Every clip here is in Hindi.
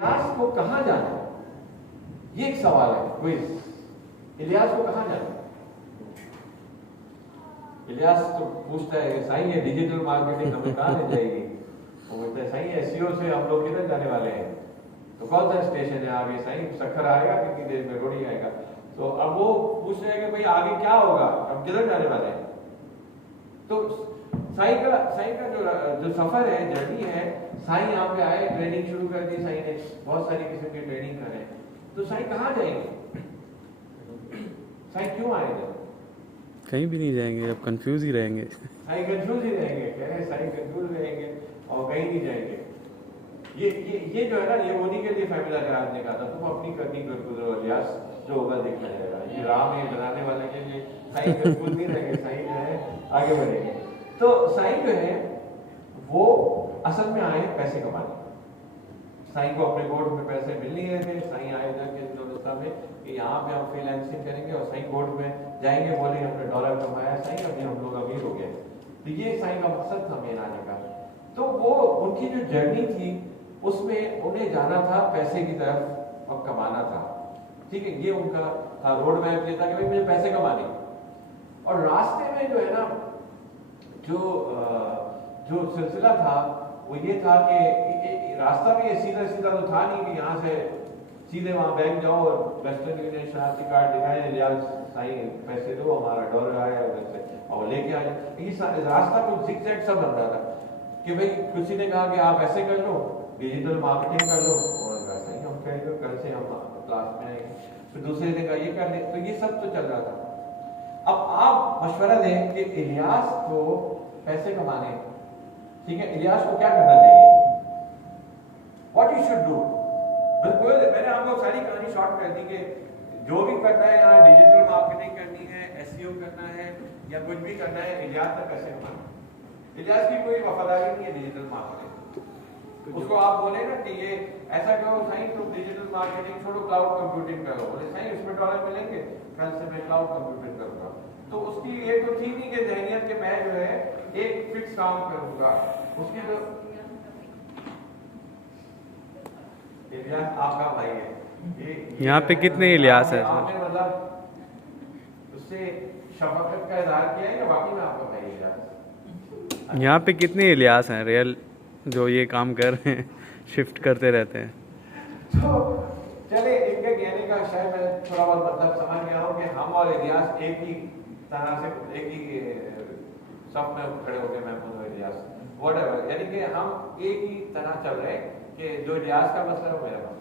इलियास को कहाँ जाना है, ये एक सवाल है। क्विज, इलियास को कहाँ जाना है? इलियास तो पूछता है साईं ये डिजिटल मार्केटिंग हमें कहाँ ले जाएगी? वो बोलता है साईं एसईओ से हम लोग किधर जाने वाले हैं? तो कौन सा स्टेशन है आगे? साईं सखर आएगा कितनी देर में, रोड़ी आएगा। तो अब वो पूछ रहे हैं कि भाई आगे क्या होगा, अब किधर जाने वाले हैं? तो साईं का जो सफर है, जर्नी है, साईं यहाँ पे आए, ट्रेनिंग शुरू कर दी साईं ने, बहुत सारी किस्म की ट्रेनिंग करें। तो साईं कहाँ जाएंगे? साईं क्यों आएंगे? कहीं भी नहीं जाएंगे, अब कंफ्यूज ही रहेंगे। साईं कंफ्यूज ही रहेंगे, कह रहे हैं साईं कंफ्यूज रहेंगे और कहीं नहीं जाएंगे। ये जो है ना, ये उन्हीं के लिए फैमिला करार ने कहा था, तुम अपनी करनी कर गुजरो इलियास, जो होगा देखा जाएगा। ये राम है बनाने वाले के लिए, साईं कंफ्यूज नहीं रहेंगे, साईं जो है आगे बढ़ेंगे। तो साईं जो है वो असल में आए पैसे कमाने। साईं को अपने कोर्ट में पैसे मिल नहीं रहे थे। साईं आए जाके हिंदुस्तान में कि यहाँ पे हम फ्रीलांसिंग करेंगे, और साईं कोर्ट में जाएंगे, बोले हमने डॉलर कमाया साईं, अभी हम लोग अमीर हो गए। तो ये साईं का मकसद था मेन आने का। तो वो उनकी जो जर्नी थी उसमें उन्हें जाना था पैसे की तरफ और कमाना था। ठीक है, ये उनका था, रोड मैप ये था कि भाई मुझे पैसे कमाने। और रास्ते में जो है ना, जो सिलसिला था वो ये था कि रास्ता भी ये सीधा सीधा तो था नहीं कि यहाँ से सीधे वहाँ बैंक जाओ और वेस्टर्न यूनियन शनाख्ती कार्ड दिखाए, लिहाज साईं पैसे दो, हमारा डॉलर आया और लेके आ जाए। ये रास्ता कुछ जिगजैग सा बन रहा था कि भाई किसी ने कहा कि आप ऐसे कर लो, डिजिटल मार्केटिंग कर लो, और वैसे ही हम कहेंगे कल से हम क्लास में आएंगे। फिर दूसरे ने कहा ये कर ले, तो ये सब तो चल रहा था। अब आप मशवरा दें कि इलियास को पैसे कमाने, ठीक है, इलियास को क्या करना चाहिए, व्हाट यू शुड डू। बिल्कुल, मैंने आपको सारी कहानी शॉर्ट कर दी कि जो भी करना है, यहाँ डिजिटल मार्केटिंग करनी है, एसईओ करना है या कुछ भी करना है, इलियास तक पैसे कमाना। इलियास की कोई वफादारी नहीं है डिजिटल मार्केटिंग। उसको आप बोले ना कि ये ऐसा करो साईं, तुम डिजिटल मार्केटिंग छोड़ो, क्लाउड कंप्यूटिंग करो, बोले साईं उसमें डॉलर मिलेंगे, कल से मैं क्लाउड कंप्यूटिंग करूंगा। तो उसकी ये तो थी नहीं कि जहनियत के मैं जो है एक फिक्स काम करूंगा। उसकी तो इलियास आपका भाई है। यहाँ पे कितने इलियास है? आपने मतलब उससे शफकत का इजहार किया है या वाकई में आपका भाई इलियास? यहाँ पे कितने इलियास हैं रियल जो ये काम कर रहे हैं, शिफ्ट करते रहते हैं? तो चले, इनके कहने का शायद मैं थोड़ा बहुत मतलब समझ गया हूँ कि हम और इलियास एक ही तरह से, एक ही सब में खड़े हो गए, महमूद और इलियास, व्हाटएवर, यानी कि हम एक ही तरह चल रहे हैं कि जो इलियास का मसला है वो मेरा मसला है।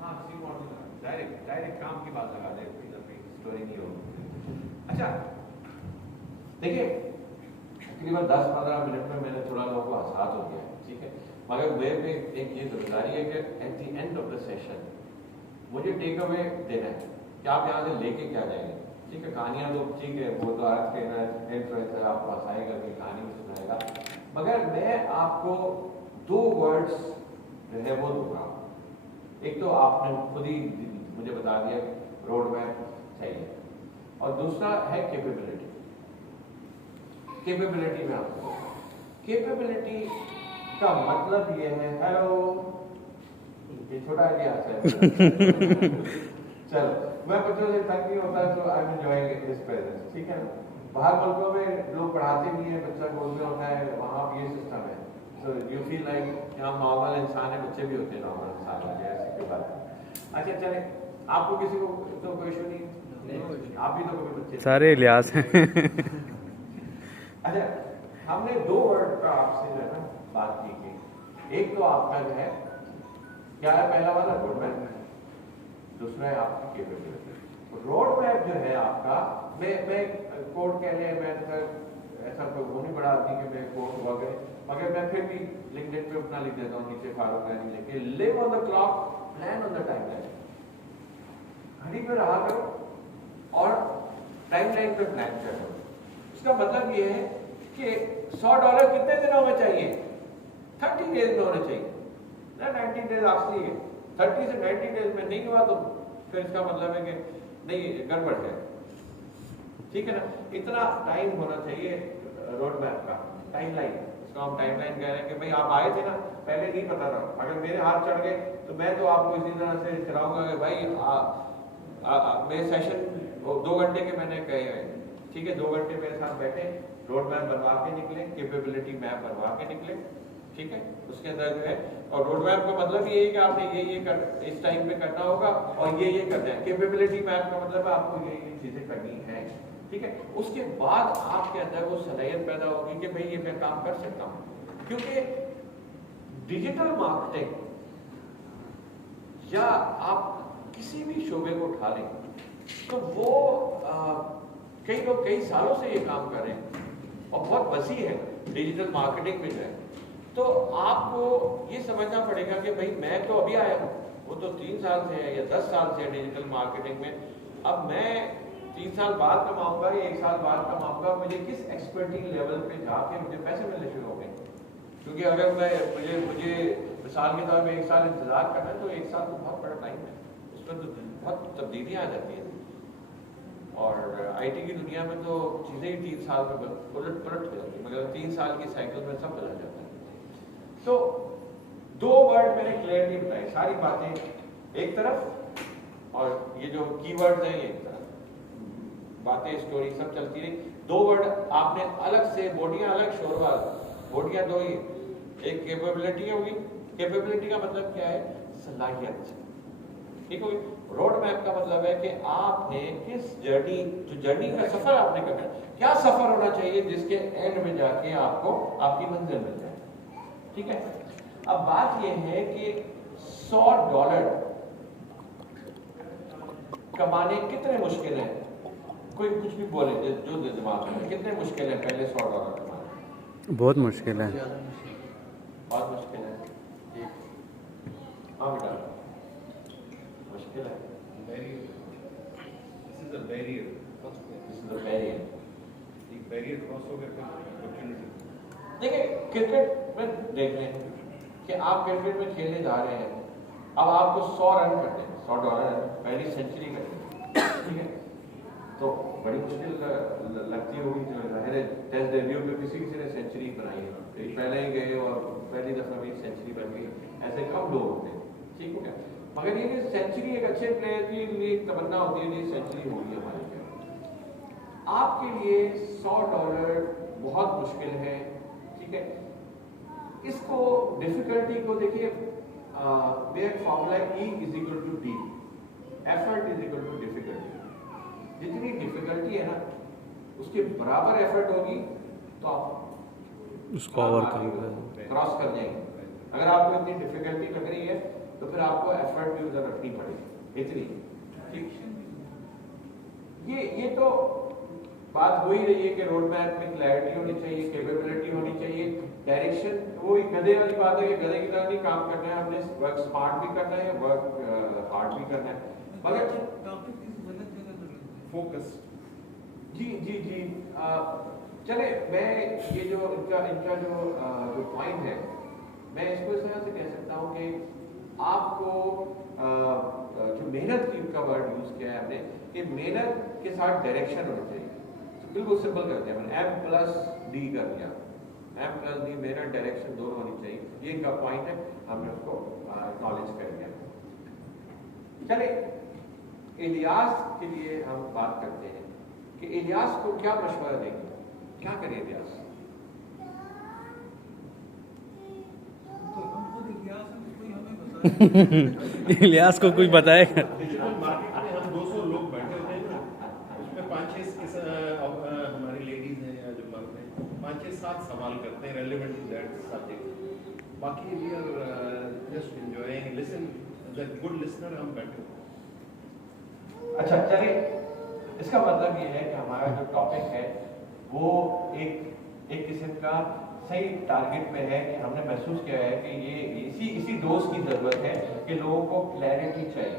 हाँ, डायरेक्ट काम की बात लगा दे, स्टोरी नहीं होगी। अच्छा देखिए, तकरीबन 10-15 मिनट में मैंने थोड़ा लोगों को आसाद हो गया, ठीक है, मगर मेरे पे एक ये जिम्मेदारी है कि at the end of the session मुझे टेक अवे देना है कि आप यहाँ से लेके क्या जाएंगे। ठीक है, कहानियाँ तो ठीक है, वो तो आज के इन्फ्लुएंसर आपको हंसाएगा कि कहानी भी सुनाएगा, मगर मैं आपको 2 वर्ड्स जो है वो दूंगा। एक तो आपने खुद ही मुझे बता दिया रोड मैप चाहिए, और दूसरा है कैपेबिलिटी। कैपेबिलिटी में आपको, कैपेबिलिटी का मतलब ये है, हेलो, ये छोटा इलियास है। चलो, मैं बच्चों से तंग नहीं होता, तो I am enjoying this presence, ठीक है। बाहर मुल्कों में लोग पढ़ाते नहीं है, बच्चा गोद में होता है, वहाँ ये सिस्टम है। सो यू फील लाइक यहाँ नॉर्मल इंसान है, बच्चे भी होते हैं नॉर्मल इंसान होते हैं, ऐसी कोई बात नहीं। अच्छा चले, आपको किसी को तो कोई इशू नहीं, आप भी तो कभी बच्चे सारे इलियास हैं। अच्छा, हमने 2 वर्ड का आपसे जो है ना बात की थी। एक तो आपका जो है क्या है, पहला वाला रोड मैप, दूसरा है आपकी कैपेबिलिटी। रोड मैप जो है आपका, मैं कोड कह रहे हैं, मैं ऐसा कोई वो नहीं बड़ा आदमी कि मैं कोड वगैरह, मगर मैं फिर भी लिंक्डइन पे अपना लिख देता हूँ नीचे, फारूक रानी लिख के, live on the clock, plan on the timeline. घड़ी पे रहा करो और टाइमलाइन पे प्लान करो। इसका मतलब ये है कि $100 कितने दिनों में चाहिए? 30 डेज में होने चाहिए ना, 90 डेज आपसे है। 30 से 90 डेज में नहीं हुआ तो फिर इसका मतलब है कि नहीं, गड़बड़ है। ठीक है ना, इतना टाइम होना चाहिए रोड मैप का, टाइमलाइन, इसको हम टाइमलाइन कह रहे हैं कि भाई आप आए थे ना, पहले नहीं पता था, अगर मेरे हाथ चढ़ गए तो मैं तो आपको इसी तरह से चलाऊंगा कि भाई मेरे सेशन 2 घंटे के मैंने कहे हैं, ठीक है, 2 घंटे मेरे साथ बैठे, रोड मैप बनवा के निकले, कैपेबिलिटी मैप बनवा के निकले, ठीक है, उसके अंदर जो है, और रोड मैप का मतलब ये है कि आपने ये कर इस टाइम पे करना होगा और ये करना है। कैपेबिलिटी मैप का मतलब है आपको ये चीजें करनी है, ठीक है। उसके बाद आपके अंदर वो सलाहियत पैदा होगी कि भाई ये मैं काम कर सकता हूँ, क्योंकि डिजिटल मार्केटिंग या आप किसी भी शोबे को उठा लें तो वो कई लोग कई सालों से ये काम कर रहे हैं और बहुत वसी है डिजिटल मार्केटिंग में जो है। तो आपको ये समझना पड़ेगा कि भाई मैं तो अभी आया हूँ, वो तो 3 साल से है या 10 साल से है डिजिटल मार्केटिंग में, अब मैं 3 साल बाद कमाऊंगा या 1 साल बाद कमाऊंगा, मुझे किस एक्सपर्टीज लेवल पे जाके मुझे पैसे मिलने शुरू हो गए। क्योंकि अगर मुझे मिसाल के तौर पर 1 साल इंतजार करना है तो 1 साल तो बहुत बड़ा टाइम है, उसमें तो बहुत तब्दीलियाँ आ जाती हैं। और आईटी की दुनिया में तो चीज़ें ही 3 साल में उलट पलट हो जाती है, मगर 3 साल की साइकिल में सब बदल जाता है। तो 2 वर्ड मैंने क्लियरली बताए, सारी बातें एक तरफ और ये जो कीवर्ड्स हैं एक तरफ, बातें स्टोरी सब चलती रही। 2 वर्ड आपने अलग से, बोटियां अलग शोरवाल, बोटियां 2 ही, एक कैपेबिलिटी होगी, कैपेबिलिटी का मतलब क्या है, सलाहियत, ठीक होगी। रोड मैप का मतलब है कि आपने किस जर्नी, जो जर्नी का सफर आपने करना है, क्या सफर होना चाहिए जिसके एंड में जाके आपको आपकी मंजिल मिल जाए, ठीक है। अब बात यह है कि $100 कमाने कितने मुश्किल हैं, कोई कुछ भी बोले जो दिमाग में, कितने मुश्किल है पहले $100 कमाना? बहुत मुश्किल है, बहुत मुश्किल है जी। हाँ बेटा, मुश्किल है। This is a barrier. This is the barrier. एक बैरियर क्रॉस हो गया फिर अपॉर्चुनिटी। देखिए क्रिकेट में देख लें कि आप क्रिकेट में खेलने जा रहे हैं, अब आपको 100 रन करने हैं, $100 पहली सेंचुरी करनी है, ठीक है, तो बड़ी मुश्किल लगती होगी। जो जाहिर है टेस्ट डेब्यू में किसी ने सेंचुरी बनाई है, पहले ही गए और पहली दफा में सेंचुरी बन गई, ऐसे कम लोग होते हैं, ठीक हो गया। मगर ये कि सेंचुरी एक अच्छे प्लेयर के लिए एक तमन्ना होती है कि सेंचुरी होगी हमारे लिए। आपके लिए $100 बहुत मुश्किल है, ठीक है। इसको डिफिकल्टी को देखिए, मेरा एक फॉर्मूला है E=D, एफर्ट इज डिफिकल्टी। जितनी डिफिकल्टी है ना उसके बराबर एफर्ट होगी तो आप उसको ओवरकम क्रॉस कर जाएंगे। अगर आपको इतनी डिफिकल्टी लग रही है तो फिर आपको एफर्ट भी उधर रखनी पड़ेगी इतनी, ठीक। ये तो बात हो ही रही है कि रोड मैप में क्लैरिटी होनी चाहिए, कैपेबिलिटी होनी चाहिए, डायरेक्शन। वो एक गधे वाली बात है कि गधे की तरह नहीं काम करना है, हमने वर्क स्मार्ट भी करना है, वर्क हार्ड भी करना है, मगर फोकस। जी चले, मैं ये जो इनका जो पॉइंट है, मैं इसको इस तरह से कह सकता हूँ कि आपको जो मेहनत की का वर्ड यूज किया है हमने, कि मेहनत के साथ डायरेक्शन होनी चाहिए। तो बिल्कुल सिंपल करते हैं, मैंने M+D कर दिया, M+D मेहनत डायरेक्शन दोनों होनी चाहिए, ये इनका पॉइंट है, हमने उसको एक्नॉलेज कर दिया। चले इलियास के लिए हम बात करते हैं कि इलियास को क्या मशवरा देंगे, क्या करे इलियास? इलियास को कोई बताएगा? डिजिटल मार्केट में हम 200 लोग बैठे होते हैं ना, उसमें 5-6 हमारी लेडीज हैं या जो मर्द हैं, 5-6-7 सवाल करते हैं रेलेवेंट टू दैट सब्जेक्ट। बाकी we are just enjoying, listen, the good listener हम बैठे। अच्छा चलिए, इसका मतलब ये है कि हमारा जो टॉपिक है वो एक किस्म का सही टारगेट पे है कि हमने महसूस किया है कि ये इसी डोज की जरूरत है कि लोगों को क्लैरिटी चाहिए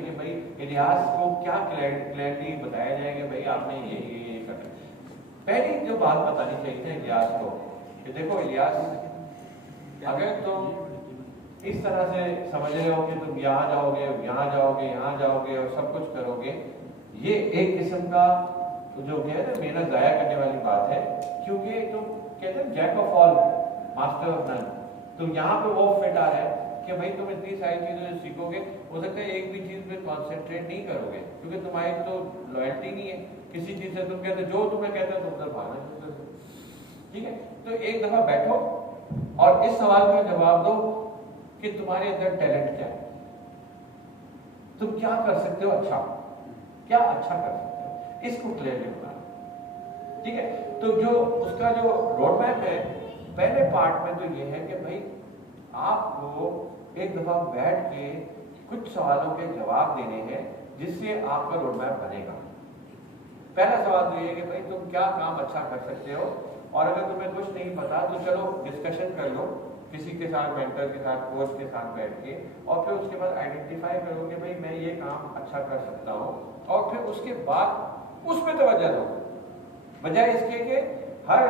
कि भाई इलियास को क्या क्लैरिटी बताया जाए कि भाई आपने ये करना है। पहली जो बात बतानी चाहिए थी इलियास को कि देखो इलियास, अगर तुम इस तरह से समझ रहे हो कि तुम यहाँ जाओगे, यहाँ जाओगे, यहाँ जाओगे और सब कुछ करोगे, ये एक किस्म का जो है ना मेहनत ज़ाया करने वाली बात है, क्योंकि तुम कहते हैं jack of all master of none. तो यहाँ पे वो फिट आ रहा है कि भाई तुम इतनी सारी चीज़ें सीखोगे, हो सकता है एक भी चीज़ पे कॉन्सेंट्रेट नहीं करोगे क्योंकि तुम्हारी तो लॉयल्टी नहीं है किसी चीज़ से। तुम कहते जो तुम्हें कहते हो तुम उधर भागना, ठीक है। तो एक दफ़ा बैठो और इस सवाल का जवाब दो कि तुम्हारे अंदर टैलेंट क्या है, तुम क्या कर सकते हो, अच्छा क्या अच्छा कर सकते हो, इसको क्लियरली बताना, ठीक है। तो जो उसका जो रोड मैप है पहले पार्ट में तो ये है कि भाई आपको एक दफा बैठ के कुछ सवालों के जवाब देने हैं जिससे आपका रोड मैप बनेगा। पहला सवाल तो ये है कि भाई तुम क्या काम अच्छा कर सकते हो, और अगर तुम्हें कुछ नहीं पता तो चलो डिस्कशन कर लो किसी के साथ, मेंटर के साथ, कोच के साथ बैठ के, और फिर उसके बाद आइडेंटिफाई करो कि भाई मैं ये काम अच्छा कर सकता हूँ, और फिर उसके बाद उस पर तवज्जो दो, बजाय इसके कि हर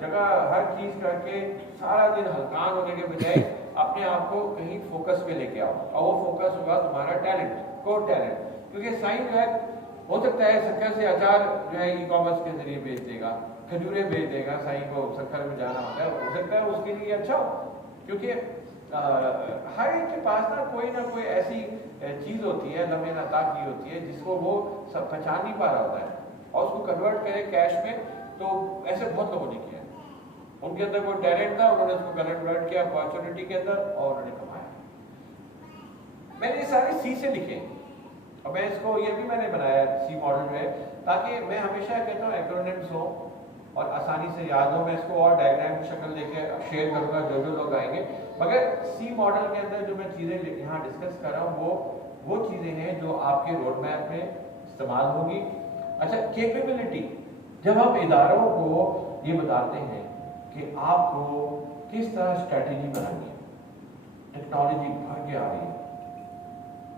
जगह हर चीज करके सारा दिन हलकान होने के बजाय अपने आप को कहीं फोकस पे लेके आओ, और वो फोकस होगा तुम्हारा टैलेंट, कोर टैलेंट। क्योंकि साईं जो है हो सकता है शक्कर से अचार जो है ई कॉमर्स के जरिए बेच देगा, खजूरें बेच देगा, साईं को शक्कर में जाना होता है, हो सकता है उसके लिए अच्छा हो, क्योंकि हर एक के पास ना कोई ऐसी चीज होती है, लम्हे नता की होती है जिसको वो सब पहचान नहीं पा रहा होता है, और उसको कन्वर्ट करे कैश में। तो ऐसे बहुत लोगों ने किया, उनके अंदर कोई टैलेंट था, उन्होंने उसको कन्वर्ट किया अपॉर्चुनिटी के अंदर और उन्होंने कमाया। मैंने ये सारे सी से लिखे, और मैं इसको ये भी मैंने बनाया सी मॉडल में, ताकि मैं हमेशा कहता हूँ एक्रोनिम्स हो और आसानी से याद हो। मैं इसको और डायग्राम की शक्ल लेके शेयर करूंगा जो लोग आएंगे, मगर सी मॉडल के अंदर जो मैं चीज़ें यहाँ डिस्कस कर रहा हूँ वो चीज़ें हैं जो आपके रोड मैप में इस्तेमाल होगी। अच्छा, कैपेबिलिटी, जब हम इदारों को ये बताते हैं कि आपको किस तरह स्ट्रैटेजी बनानी है, टेक्नोलॉजी भर के आ रही है,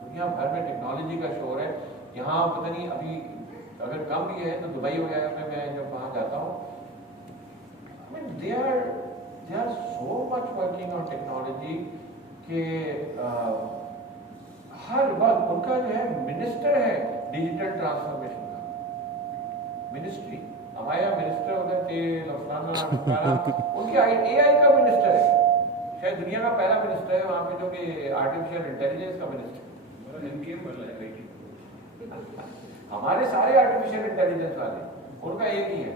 दुनिया भर में टेक्नोलॉजी का शोर है। यहाँ पता नहीं अभी अगर कम भी है तो दुबई वगैरह में मैं जब वहाँ जाता हूँ, they are so much working on technology कि हर वक्त उनका जो है मिनिस्टर है डिजिटल ट्रांसफॉर्मेशन का, मिनिस्ट्री, हमारे यहाँ मिनिस्टर होते हैं तेल अफसाना, उनकी AI का मिनिस्टर है, शायद दुनिया का पहला मिनिस्टर है वहाँ पे जो कि आर्टिफिशियल इंटेलिजेंस का मिनिस्टर। हमारे सारे आर्टिफिशियल इंटेलिजेंस वाले, उनका एक ही है,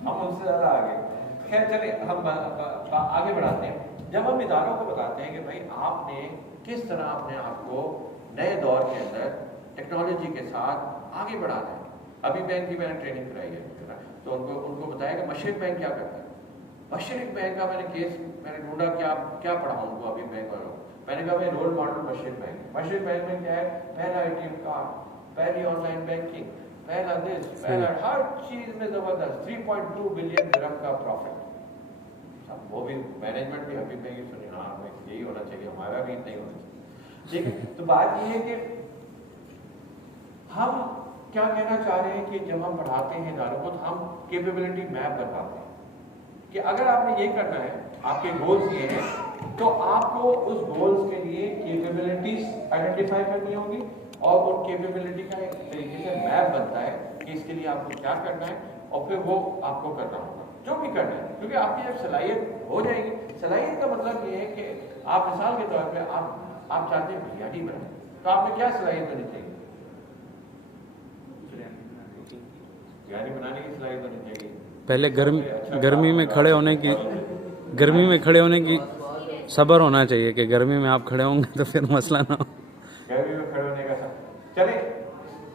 हम उनसे ज्यादा आगे। खैर चले हम आगे बढ़ाते हैं। जब हम इदारों को बताते हैं कि भाई आपने किस तरह अपने आप को नए दौर के अंदर टेक्नोलॉजी के साथ आगे बढ़ाना है। अभी बैंक की मैंने ट्रेनिंग कराई है, तो उनको बताया कि मशरिक बैंक क्या करता है। मशरिक बैंक का मैंने ढूंढा क्या पढ़ा उनको अभी बैंक वालों को। मैंने कहा भाई रोल मॉडल मशरिक बैंक। मशरिक बैंक में क्या है, पहला ATM कार्ड, पहली ऑनलाइन बैंकिंग, पहला दिस, पहला हर चीज में जबरदस्त 3.2 बिलियन दिरहम का प्रॉफिट। वो भी मैनेजमेंट भी हैप्पी बैंक सुनी, हाँ यही होना चाहिए, हमारा भी नहीं होना चाहिए, ठीक है। तो बात ये है कि हम क्या कहना चाह रहे हैं कि जब हम पढ़ाते हैं इदारों को तो हम कैपेबिलिटी मैप बताते हैं कि अगर आपने ये करना है, आपके गोल्स ये हैं, तो आपको उस गोल्स के लिए कैपेबिलिटीज आइडेंटिफाई करनी होगी, और उन कैपेबिलिटी का एक तरीके से मैप बनता है कि इसके लिए आपको क्या करना है, और फिर वो आपको करना होगा जो भी करना है। क्योंकि आपकी जब सलाहियत हो जाएगी, सलाहियत का मतलब ये है कि आप मिसाल के तौर पे आप चाहते हैं बिरयानी बनाए, तो आपने क्या सलाहियत होनी चाहिए? बिरयानी बनाने की सलाहियत होनी चाहिए। पहले गर्मी में खड़े होने की सब्र होना चाहिए कि गर्मी में आप खड़े होंगे तो फिर मसला ना हो। गर्मी में खड़े होने का सब चले,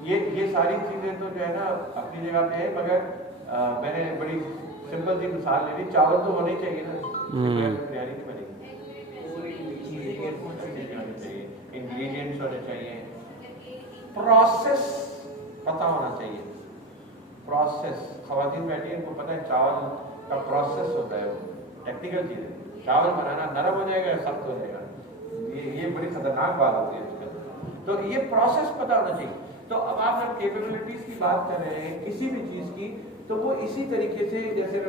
ये सारी चीजें तो जो है ना अपनी जगह पे है, मगर मैंने बड़ी सिंपल सी मिसाल ले ली। चावल तो होने चाहिए ना, बिरयानी नहीं बनेगी, इंग्रेडिएंट्स होने चाहिए, प्रोसेस पता होना चाहिए। प्रोसेस, खवातीन बैठी है उनको पता है चावल का प्रोसेस होता है, टेक्निकल चीज है। चावल बनाना नरम हो जाएगा, सख्त हो जाएगा, ये बड़ी खतरनाक बात होती है उसके अंदर। तो ये प्रोसेस पता होना चाहिए। तो अब आप जब कैपेबिलिटीज की बात कर रहे हैं किसी भी चीज की, तो वो इसी तरीके से जैसे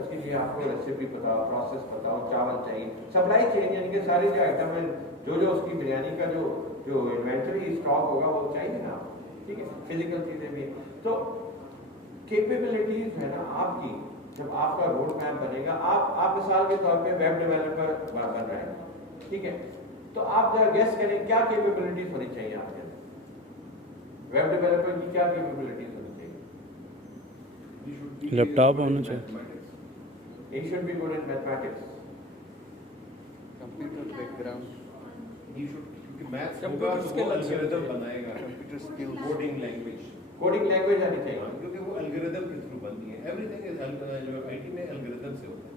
उसके लिए आपको रेसिपी पता हो, प्रोसेस पता हो, चावल चाहिए, सप्लाई चेन यानी कि सारे जो आइटम है, जो उसकी बिरयानी का जो इन्वेंटरी स्टॉक होगा वो चाहिए ना। ठीक है, फिजिकल चीजें भी हैं। तो कैपेबिलिटीज है ना आपकी, जब आपका रोड मैप बनेगा, आप मिसाल के तौर पे वेब डेवलपर बन रहे हैं, ठीक है, तो आप जरा गेस करें क्या कैपेबिलिटीज होनी चाहिए आपके अंदर, वेब डेवलपर की क्या कैपेबिलिटीज होनी चाहिए? लैपटॉप होना चाहिए, He should be good in mathematics. Computer background, He should, क्योंकि मैथ्स Computer होगा तो skill वो अच्छी एल्गोरिदम होती है। बनाएगा, computer skill, coding language, coding language आनी चाहिए। क्योंकि वो एल्गोरिदम के थ्रू बनती है। एवरीथिंग इज जो आईटी में एल्गोरिदम से होता है,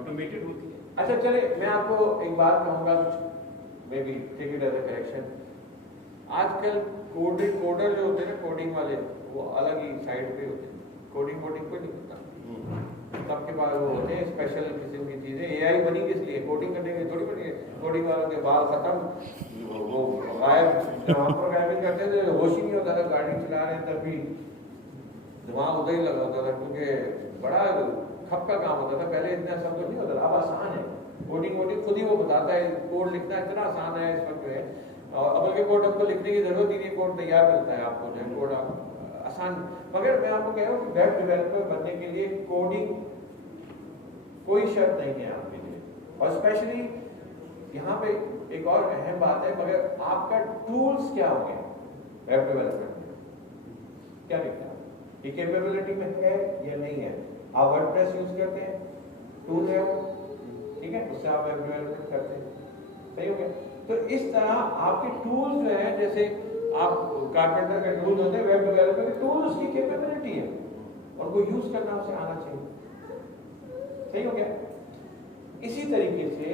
ऑटोमेटेड होती है। अच्छा चले, मैं आपको एक बात कहूंगा, कुछ may be take it as a correction. आजकल कोडर जो होते हैं ना, कोडिंग वाले, वो अलग ही साइड पे होते हैं, कोडिंग को नहीं होता, सबके पास वो होते हैं स्पेशल किस्म की चीजें। एआई बनी किस लिए? कोडिंग करने के लिए थोड़ी बनी है। कोडिंग वालों के बाल खत्म, वो गायब, जब हम प्रोग्रामिंग करते थे तो होश ही नहीं होता था, गाड़ी चला रहे हैं तब भी दिमाग उधर ही लगा होता था, क्योंकि बड़ा खप का काम होता था। पहले इतना सब कुछ नहीं होता था, अब आसान है। कोडिंग खुद ही वो बताता है, कोड लिखना इतना आसान है इस वक्त जो है, और अब के कोड आपको लिखने की जरूरत ही नहीं, कोड तैयार मिलता है आपको, जो कोड आप आसान। मगर मैं आपको कह रहा हूँ कि वेब डेवलपर बनने के लिए कोडिंग कोई शर्त नहीं है आपके लिए। और स्पेशली यहाँ पे एक और अहम बात है, मगर आपका टूल्स क्या होंगे वेब डेवलपमेंट में, क्या दिखता है ये कैपेबिलिटी में है या नहीं है? आप वर्डप्रेस यूज करते हैं, टूल है वो, ठीक है, उससे आप वेब डेवलपमेंट करते हैं, सही हो गया। तो इस तरह आपके टूल्स जो है, जैसे आप कारपेंटर के टूल्स होते हैं, वेब डेवलपर के टूल उसकी कैपेबिलिटी है, और वो यूज करना उसे आना चाहिए, सही हो गया। इसी तरीके से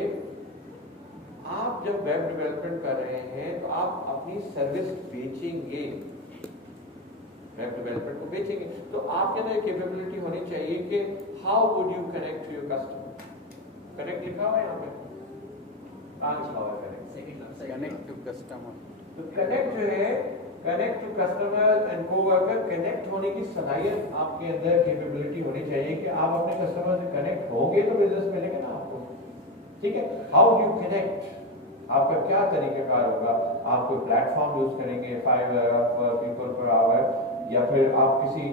आप जब वेब डेवलपमेंट कर रहे हैं तो आप अपनी सर्विस बेचेंगे, वेब डेवलपमेंट को बेचेंगे, तो आपके अंदर कैपेबिलिटी होनी चाहिए कि how would you connect to your customer. Connect लिखा हुआ है यहाँ पे, कहाँ लिखा हुआ है कनेक्ट टू कस्टमर। तो कनेक्ट जो है, connect to customer and coworker, connect होने की सलाहियत आपके अंदर कैपेबिलिटी होनी चाहिए कि आप अपने कस्टमर से कनेक्ट होंगे तो बिजनेस मिलेगा ना आपको, ठीक है। हाउ डू यू कनेक्ट, आपका क्या तरीकेकार होगा? आप कोई प्लेटफॉर्म यूज करेंगे, 5 पीपल पर आवर, या फिर आप किसी